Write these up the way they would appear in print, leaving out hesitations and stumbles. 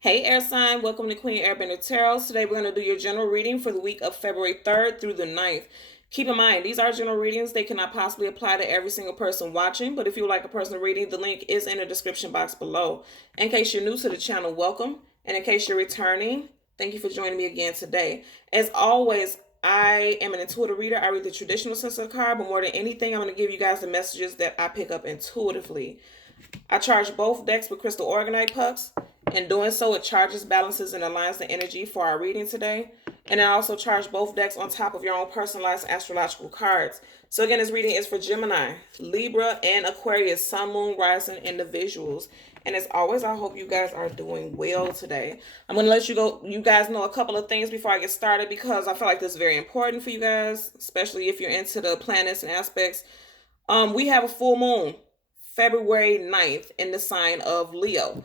Hey air sign, welcome to Queen Airbender Tarot. Today we're going to do your general reading for the week of February 3rd through the 9th. Keep in mind, these are general readings. They cannot possibly apply to every single person watching, but if you would like a personal reading, the link is in the description box below. In case you're new to the channel, welcome. And in case you're returning, thank you for joining me again today. As always, I am an intuitive reader. I read the traditional sense of the card, but more than anything, I'm going to give you guys the messages that I pick up intuitively. I charge both decks with crystal organite pucks. In doing so, it charges, balances, and aligns the energy for our reading today. And I also charge both decks on top of your own personalized astrological cards. So again, this reading is for Gemini, Libra, and Aquarius, Sun, Moon, Rising individuals. And as always, I hope you guys are doing well today. I'm going to let you guys know a couple of things before I get started because I feel like this is very important for you guys, especially if you're into the planets and aspects. We have a full moon February 9th in the sign of Leo.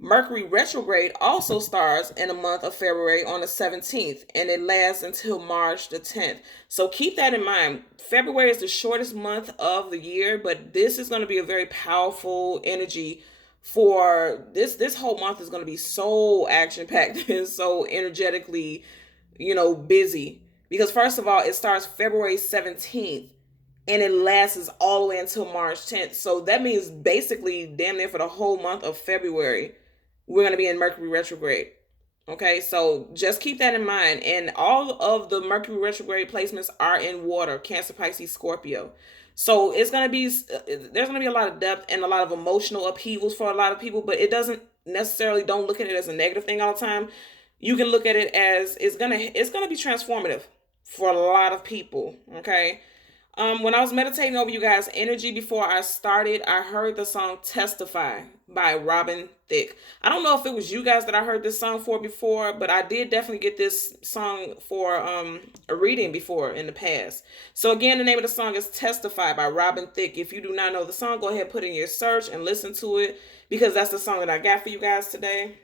Mercury retrograde also starts in the month of February on the 17th, and it lasts until March the 10th. So keep that in mind. February is the shortest month of the year, but this is going to be a very powerful energy for this whole month is going to be so action packed and so energetically, busy. Because first of all, it starts February 17th and it lasts all the way until March 10th. So that means basically damn near for the whole month of February, we're going to be in Mercury retrograde. Okay, so just keep that in mind. And all of the Mercury retrograde placements are in water, Cancer, Pisces, Scorpio. So it's going to be, there's going to be a lot of depth and a lot of emotional upheavals for a lot of people, but it doesn't necessarily, don't look at it as a negative thing all the time. You can look at it as it's going to be transformative for a lot of people. Okay. When I was meditating over you guys' energy before I started, I heard the song Testify by Robin Thicke. I don't know if it was you guys that I heard this song for before, but I did definitely get this song for a reading before in the past. So again, the name of the song is Testify by Robin Thicke. If you do not know the song, go ahead, put in your search and listen to it because that's the song that I got for you guys today.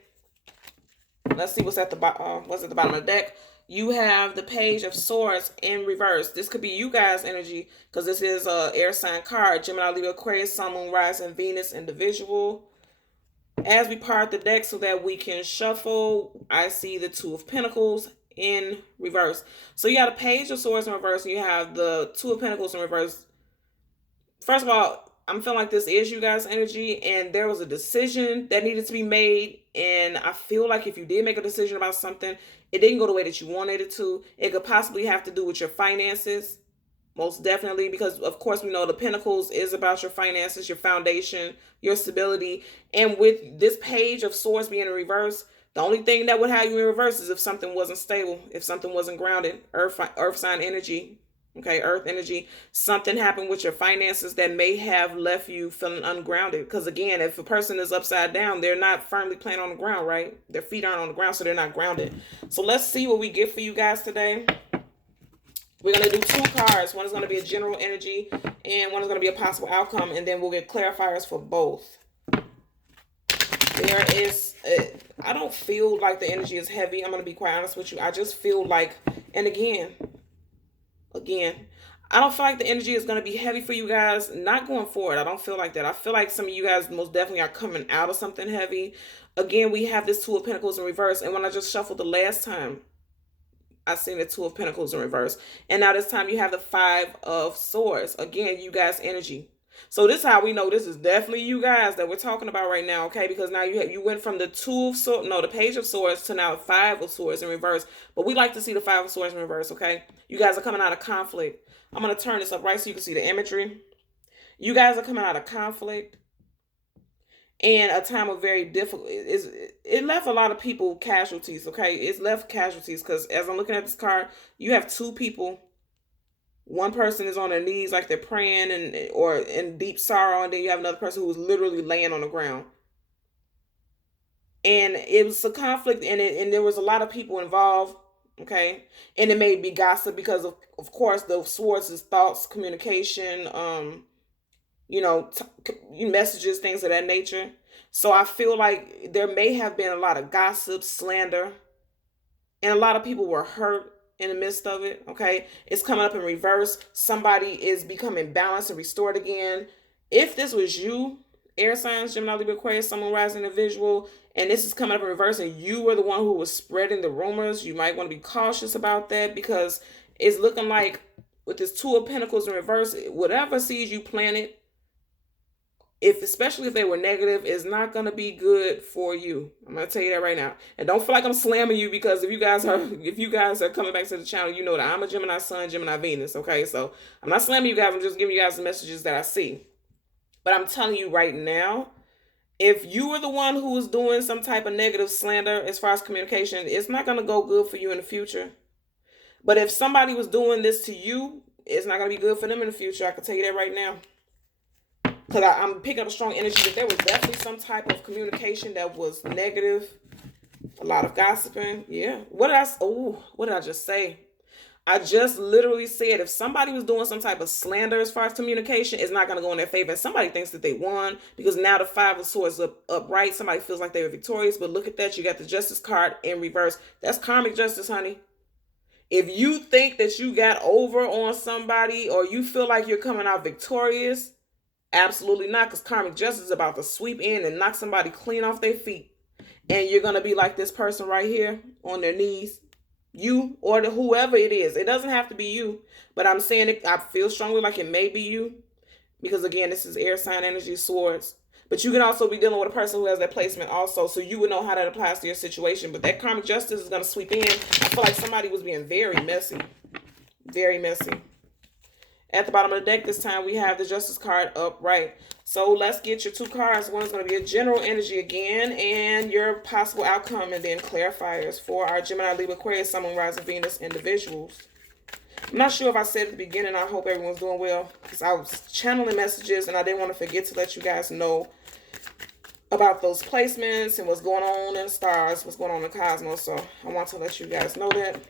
Let's see what's at the bottom of the deck. You have the Page of Swords in reverse. This could be you guys' energy because this is a air sign card. Gemini, Libra, Aquarius, Sun, Moon, Rising, Venus individual. As we part the deck so that we can shuffle, I see the Two of Pentacles in reverse. So you got a Page of Swords in reverse and you have the Two of Pentacles in reverse. First of all, I'm feeling like this is you guys' energy and there was a decision that needed to be made. And I feel like if you did make a decision about something, it didn't go the way that you wanted it to. It could possibly have to do with your finances. Most definitely, because of course we know the Pentacles is about your finances, your foundation, your stability. And with this Page of Swords being in reverse, the only thing that would have you in reverse is if something wasn't stable, if something wasn't grounded, earth sign energy. Okay, earth energy, something happened with your finances that may have left you feeling ungrounded. Because again, if a person is upside down, they're not firmly planted on the ground, right? Their feet aren't on the ground, so they're not grounded. So let's see what we get for you guys today. We're going to do two cards. One is going to be a general energy, and one is going to be a possible outcome, and then we'll get clarifiers for both. There is, I don't feel like the energy is heavy. I'm going to be quite honest with you. I just feel like, and again, I don't feel like the energy is going to be heavy for you guys. Not going forward. I don't feel like that. I feel like some of you guys most definitely are coming out of something heavy. Again, we have this Two of Pentacles in reverse. And when I just shuffled the last time, I seen the Two of Pentacles in reverse. And now this time you have the Five of Swords. Again, you guys' energy. So this is how we know this is definitely you guys that we're talking about right now, okay? Because now you went from the the Page of Swords to now the Five of Swords in reverse. But we like to see the Five of Swords in reverse, okay? You guys are coming out of conflict. I'm going to turn this up right so you can see the imagery. You guys are coming out of conflict and a time of very difficult. It left a lot of people casualties, okay? It's left casualties because as I'm looking at this card, you have two people. One person is on their knees like they're praying or in deep sorrow, and then you have another person who's literally laying on the ground. And it was a conflict, and there was a lot of people involved, okay? And it may be gossip because of course the swords is thoughts, communication, messages, things of that nature. So I feel like there may have been a lot of gossip, slander, and a lot of people were hurt in the midst of it, okay? It's coming up in reverse. Somebody is becoming balanced and restored again. If this was you, air signs, Gemini, Libra, Aquarius, Sun, Moon, Rising, individual, and this is coming up in reverse, and you were the one who was spreading the rumors, you might want to be cautious about that, because it's looking like with this Two of Pentacles in reverse, whatever seeds you planted, especially if they were negative, is not going to be good for you. I'm going to tell you that right now. And don't feel like I'm slamming you, because if you guys are coming back to the channel, you know that I'm a Gemini Sun, Gemini Venus, okay? So I'm not slamming you guys. I'm just giving you guys the messages that I see. But I'm telling you right now, if you were the one who was doing some type of negative slander as far as communication, it's not going to go good for you in the future. But if somebody was doing this to you, it's not going to be good for them in the future. I can tell you that right now. Because I'm picking up a strong energy that there was definitely some type of communication that was negative. A lot of gossiping. Yeah. What did I just say? I just literally said if somebody was doing some type of slander as far as communication, it's not going to go in their favor. And somebody thinks that they won, because now the Five of Swords upright. Somebody feels like they were victorious. But look at that. You got the Justice card in reverse. That's karmic justice, honey. If you think that you got over on somebody, or you feel like you're coming out victorious, absolutely not, because karmic justice is about to sweep in and knock somebody clean off their feet. And you're going to be like this person right here on their knees. You or whoever it is. It doesn't have to be you. But I'm saying it, I feel strongly like it may be you. Because again, this is air sign energy, swords. But you can also be dealing with a person who has that placement also. So you would know how that applies to your situation. But that karmic justice is going to sweep in. I feel like somebody was being very messy. Very messy. At the bottom of the deck this time, we have the Justice card upright. So let's get your two cards. One is going to be a general energy again, and your possible outcome, and then clarifiers for our Gemini, Libra, Aquarius, Sun, Moon, Rising, Venus individuals. I'm not sure if I said at the beginning, I hope everyone's doing well, because I was channeling messages, and I didn't want to forget to let you guys know about those placements and what's going on in the stars, what's going on in the cosmos. So I want to let you guys know that.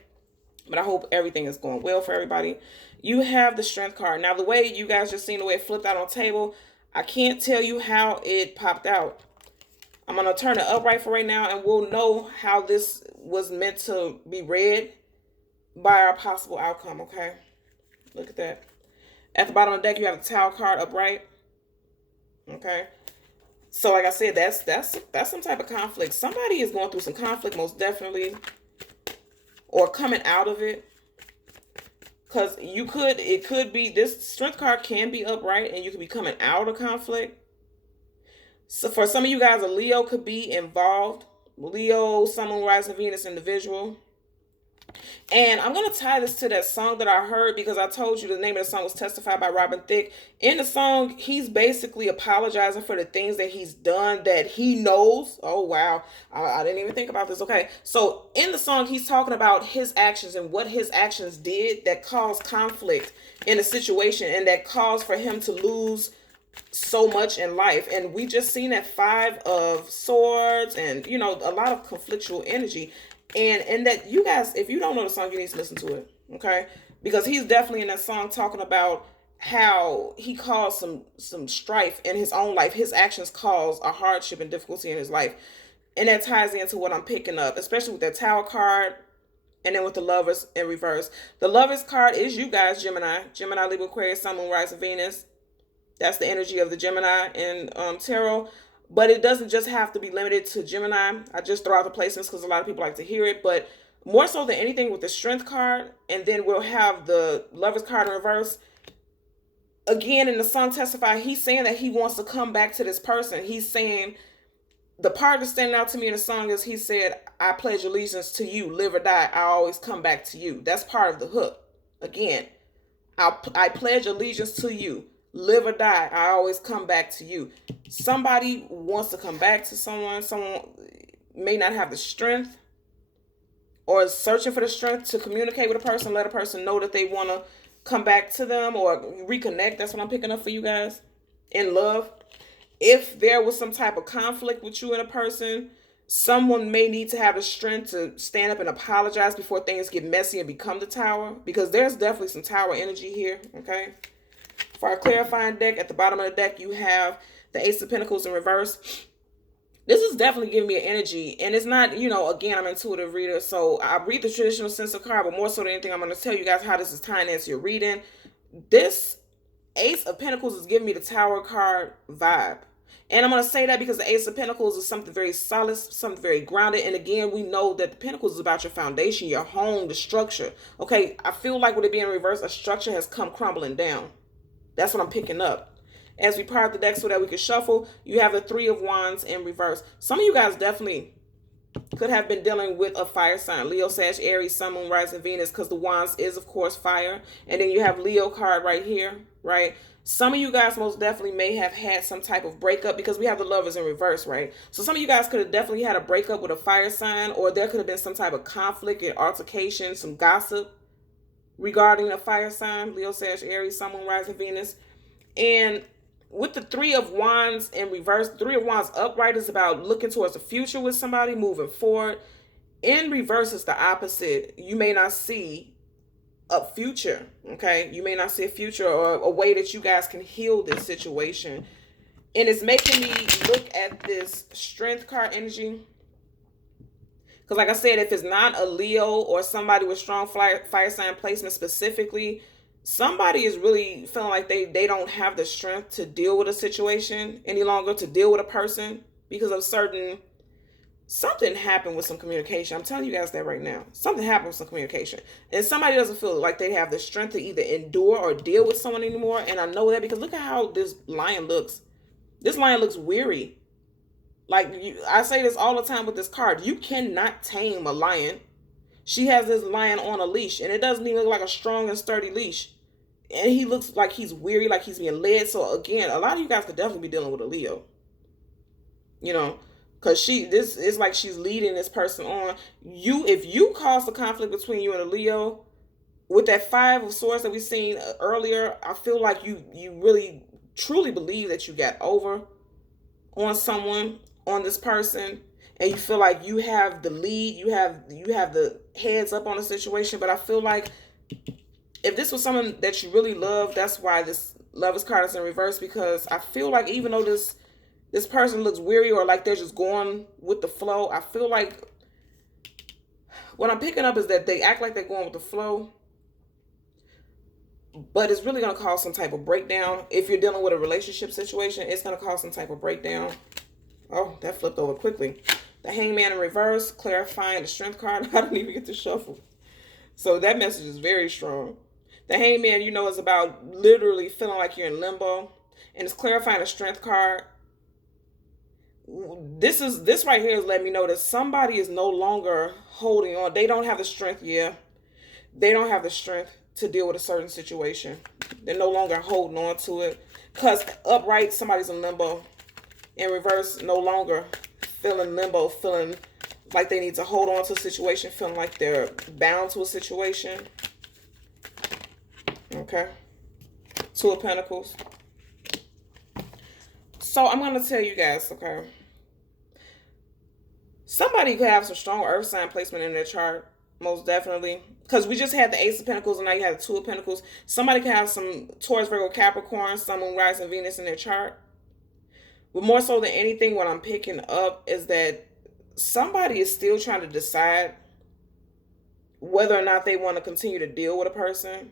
But I hope everything is going well for everybody. You have the Strength card. Now, the way you guys just seen the way it flipped out on the table, I can't tell you how it popped out. I'm going to turn it upright for right now, and we'll know how this was meant to be read by our possible outcome, okay? Look at that. At the bottom of the deck, you have the Tower card upright. Okay? So, like I said, that's some type of conflict. Somebody is going through some conflict, most definitely, or coming out of it. Because it could be, this Strength card can be upright, and you could be coming out of conflict. So for some of you guys, a Leo could be involved. Leo, Sun, Moon, Rising, Venus individual. And I'm going to tie this to that song that I heard, because I told you the name of the song was Testified by Robin Thicke. In the song, he's basically apologizing for the things that he's done that he knows. Oh, wow. I didn't even think about this. Okay. So in the song, he's talking about his actions and what his actions did that caused conflict in a situation, and that caused for him to lose so much in life. And we just seen that Five of Swords and, you know, a lot of conflictual energy. And that, you guys, if you don't know the song, you need to listen to it, okay? Because he's definitely in that song talking about how he caused some strife in his own life. His actions caused a hardship and difficulty in his life. And that ties into what I'm picking up, especially with that Tower card, and then with the Lovers in reverse. The Lovers card is you guys, Gemini. Gemini, Libra, Aquarius, Sun, Moon, Rising, Venus. That's the energy of the Gemini in tarot. But it doesn't just have to be limited to Gemini. I just throw out the placements because a lot of people like to hear it. But more so than anything with the Strength card. And then we'll have the Lovers card in reverse. Again, in the song Testify, he's saying that he wants to come back to this person. He's saying, the part that's standing out to me in the song is he said, I pledge allegiance to you, live or die. I always come back to you. That's part of the hook. Again, I pledge allegiance to you. Live or die, I always come back to you. Somebody wants to come back to someone. Someone may not have the strength, or is searching for the strength to communicate with a person, let a person know that they want to come back to them or reconnect. That's what I'm picking up for you guys. In love. If there was some type of conflict with you and a person, someone may need to have the strength to stand up and apologize before things get messy and become the Tower. Because there's definitely some Tower energy here, okay? For our clarifying deck, at the bottom of the deck, you have the Ace of Pentacles in reverse. This is definitely giving me an energy. And it's not, you know, again, I'm an intuitive reader. So I read the traditional sense of card. But more so than anything, I'm going to tell you guys how this is tying into your reading. This Ace of Pentacles is giving me the Tower card vibe. And I'm going to say that because the Ace of Pentacles is something very solid, something very grounded. And again, we know that the Pentacles is about your foundation, your home, the structure. Okay, I feel like with it being reversed, a structure has come crumbling down. That's what I'm picking up. As we part the deck so that we can shuffle, you have the Three of Wands in reverse. Some of you guys definitely could have been dealing with a fire sign. Leo, Sag, Aries, Sun, Moon, Rising, Venus, because the Wands is, of course, fire. And then you have Leo card right here, right? Some of you guys most definitely may have had some type of breakup because we have the Lovers in reverse, right? So some of you guys could have definitely had a breakup with a fire sign, or there could have been some type of conflict and altercation, some gossip regarding a fire sign. Leo, Sag, Aries, Sun, Moon, Rising, Venus. And with the Three of Wands in reverse, Three of Wands upright is about looking towards the future with somebody, moving forward. In reverse is the opposite. You may not see a future, okay? You may not see a future or a way that you guys can heal this situation. And it's making me look at this Strength card energy. Because like I said, if it's not a Leo or somebody with strong fire sign placement specifically, somebody is really feeling like they don't have the strength to deal with a situation any longer, to deal with a person because of something happened with some communication. I'm telling you guys that right now. Something happened with some communication. And somebody doesn't feel like they have the strength to either endure or deal with someone anymore. And I know that because look at how this lion looks. This lion looks weary. Like, I say this all the time with this card. You cannot tame a lion. She has this lion on a leash. And it doesn't even look like a strong and sturdy leash. And he looks like he's weary, like he's being led. So again, a lot of you guys could definitely be dealing with a Leo. You know, because this is like she's leading this person on. If you cause the conflict between you and a Leo, with that Five of Swords that we seen earlier, I feel like you really truly believe that you got over on someone, on this person, and you feel like you have the lead, you have the heads up on the situation. But I feel like if this was someone that you really love, that's why this Lovers card is in reverse, because I feel like even though this person looks weary or like they're just going with the flow, I feel like what I'm picking up is that they act like they're going with the flow, but it's really going to cause some type of breakdown. If you're dealing with a relationship situation, it's going to cause some type of breakdown. Oh, that flipped over quickly. The Hangman in reverse, clarifying the Strength card. I didn't even get to shuffle. So that message is very strong. The Hangman, you know, is about literally feeling like you're in limbo. And it's clarifying the Strength card. This right here is letting me know that somebody is no longer holding on. They don't have the strength. Yeah, they don't have the strength to deal with a certain situation. They're no longer holding on to it, because upright, somebody's in limbo. In reverse, no longer feeling limbo, feeling like they need to hold on to a situation, feeling like they're bound to a situation. Okay, Two of Pentacles. So I'm going to tell you guys, okay, somebody could have some strong earth sign placement in their chart, most definitely. Because we just had the Ace of Pentacles and now you have the Two of Pentacles. Somebody could have some Taurus, Virgo, Capricorn, Sun, Moon, Rising, Venus in their chart. But more so than anything, what I'm picking up is that somebody is still trying to decide whether or not they want to continue to deal with a person.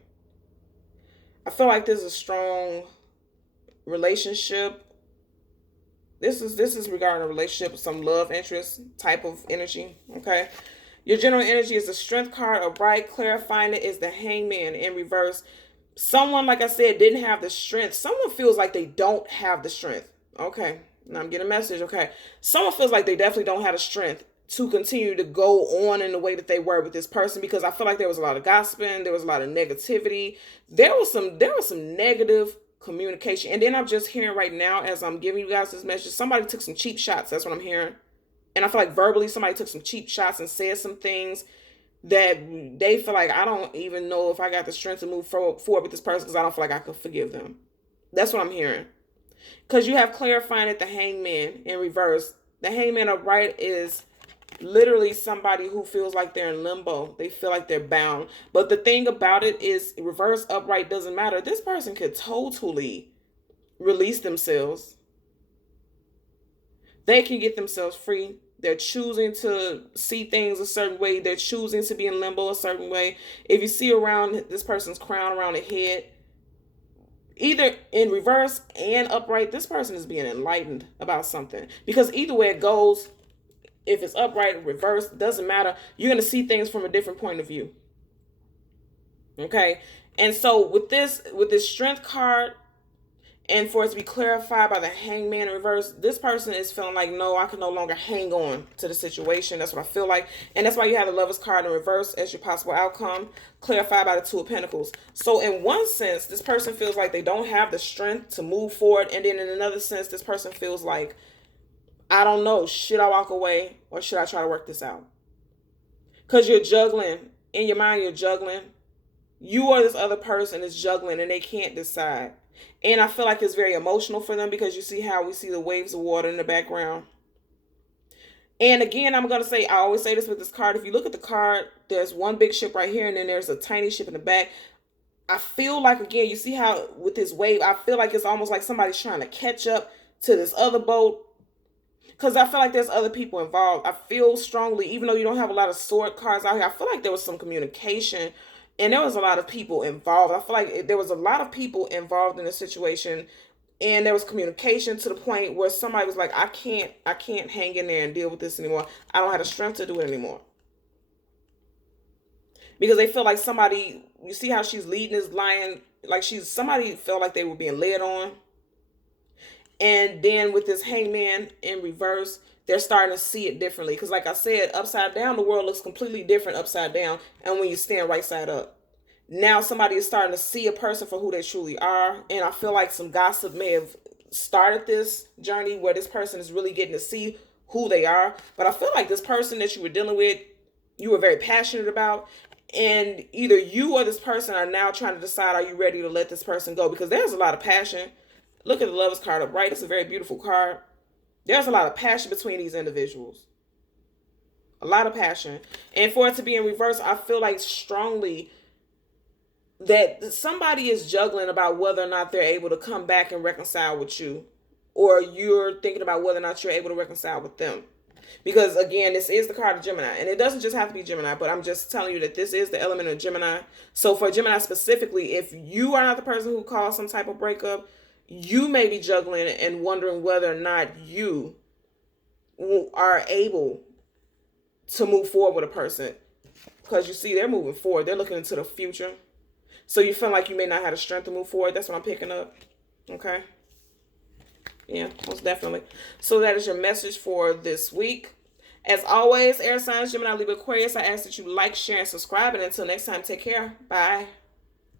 I feel like there's a strong relationship. This is regarding a relationship, some love interest type of energy, okay? Your general energy is the Strength card. Upright, clarifying it is the Hangman in reverse. Someone, like I said, didn't have the strength. Someone feels like they don't have the strength. Okay, now I'm getting a message, okay? Someone feels like they definitely don't have the strength to continue to go on in the way that they were with this person, because I feel like there was a lot of gossiping, there was a lot of negativity. There was some negative communication. And then I'm just hearing right now, as I'm giving you guys this message, somebody took some cheap shots. That's what I'm hearing. And I feel like verbally somebody took some cheap shots and said some things that they feel like, I don't even know if I got the strength to move forward with this person, because I don't feel like I could forgive them. That's what I'm hearing. Because you have clarifying at the Hangman in reverse. The Hangman upright is literally somebody who feels like they're in limbo. They feel like they're bound. But the thing about it is, reverse, upright, doesn't matter. This person could totally release themselves. They can get themselves free. They're choosing to see things a certain way. They're choosing to be in limbo a certain way. If you see around this person's crown, around the head, Either in reverse and upright, this person is being enlightened about something. Because either way it goes, if it's upright or reverse, doesn't matter. You're going to see things from a different point of view. Okay? And so with this strength card, and for it to be clarified by the Hangman in reverse, this person is feeling like, no, I can no longer hang on to the situation. That's what I feel like. And that's why you have the Lovers card in reverse as your possible outcome, clarified by the Two of Pentacles. So in one sense, this person feels like they don't have the strength to move forward. And then in another sense, this person feels like, I don't know, should I walk away or should I try to work this out? Because you're juggling. In your mind, you're juggling. You or this other person is juggling and they can't decide. And I feel like it's very emotional for them because you see how we see the waves of water in the background. And again, I'm going to say, I always say this with this card. If you look at the card, there's one big ship right here and then there's a tiny ship in the back. I feel like, again, you see how with this wave, I feel like it's almost like somebody's trying to catch up to this other boat. Because I feel like there's other people involved. I feel strongly, even though you don't have a lot of sword cards out here, I feel like there was some communication. And there was a lot of people involved. I feel like there was a lot of people involved in the situation. And there was communication to the point where somebody was like, I can't hang in there and deal with this anymore. I don't have the strength to do it anymore. Because they feel like somebody, you see how she's leading this lion, like somebody felt like they were being led on. And then with this Hangman in reverse, they're starting to see it differently. Because like I said, upside down, the world looks completely different upside down. And when you stand right side up. Now somebody is starting to see a person for who they truly are. And I feel like some gossip may have started this journey where this person is really getting to see who they are. But I feel like this person that you were dealing with, you were very passionate about. And either you or this person are now trying to decide, are you ready to let this person go? Because there's a lot of passion. Look at the Lovers card up right. It's a very beautiful card. There's a lot of passion between these individuals. A lot of passion. And for it to be in reverse, I feel like strongly that somebody is juggling about whether or not they're able to come back and reconcile with you. Or you're thinking about whether or not you're able to reconcile with them. Because again, this is the card of Gemini. And it doesn't just have to be Gemini, but I'm just telling you that this is the element of Gemini. So for Gemini specifically, if you are not the person who caused some type of breakup, you may be juggling and wondering whether or not you are able to move forward with a person. Because you see, they're moving forward. They're looking into the future. So you feel like you may not have the strength to move forward. That's what I'm picking up. Okay. Yeah, most definitely. So that is your message for this week. As always, air signs, Gemini, Libra, Aquarius, I ask that you like, share, and subscribe. And until next time, take care. Bye.